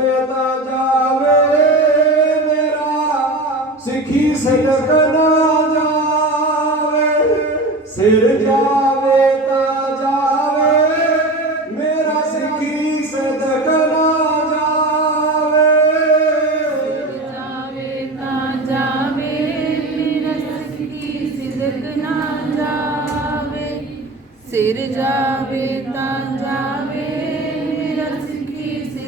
ਜਾਵੇ ਜਾਵੇ ਮੇਰਾ, ਸਿੱਖੀ ਸਿਦਕ ਨਾ ਜਾਵੇ। ਸਿਰ ਜਾਵੇ ਤਾਂ ਜਾਵੇ, ਮੇਰਾ ਸਿੱਖੀ ਸਿਦਕ ਨਾ ਜਾਵੇ। ਜਾਵੇ ਤਾਂ ਜਾਵੇ, ਮੇਰਾ ਸਿੱਖੀ ਸਿਦਕ ਨਾ ਜਾਵੇ। ਸਿਰ ਜਾਵੇ ਤਾਂ ਜਾਵੇ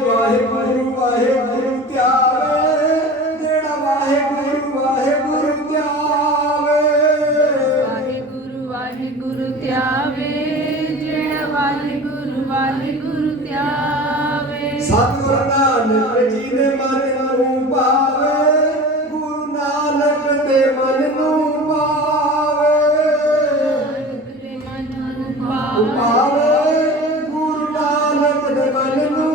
ਵਾਹਿਗੁਰੂ ਵਾਹਿਗੁਰੂ ਧਿਆਵੇ ਜਿਹੜਾ ਵਾਹਿਗੁਰੂ ਵਾਹਿਗੁਰੂ ਧਿਆਵੇ ਵਾਹਿਗੁਰੂ ਵਾਹਿਗੁਰੂ ਧਿਆਵੇ ਜਿਹੜਾ ਵਾਹਿਗੁਰੂ ਵਾਹਿਗੁਰੂ ਧਿਆਵੇ ਸਤਿਗੁਰ ਨਾਨਕ ਜੀ ਨੇ ਮਨ ਨੂੰ ਪਾਵੇ ਗੁਰੂ ਨਾਨਕ ਦੇ ਮਨ ਨੂੰ ਪਾਵੇ। ਨਾਨਕ ਦੇ ਮਨ ਨੂੰ ਪਾਵੇ। ਗੁਰੂ ਨਾਨਕ ਦੇ ਮਨ ਨੂੰ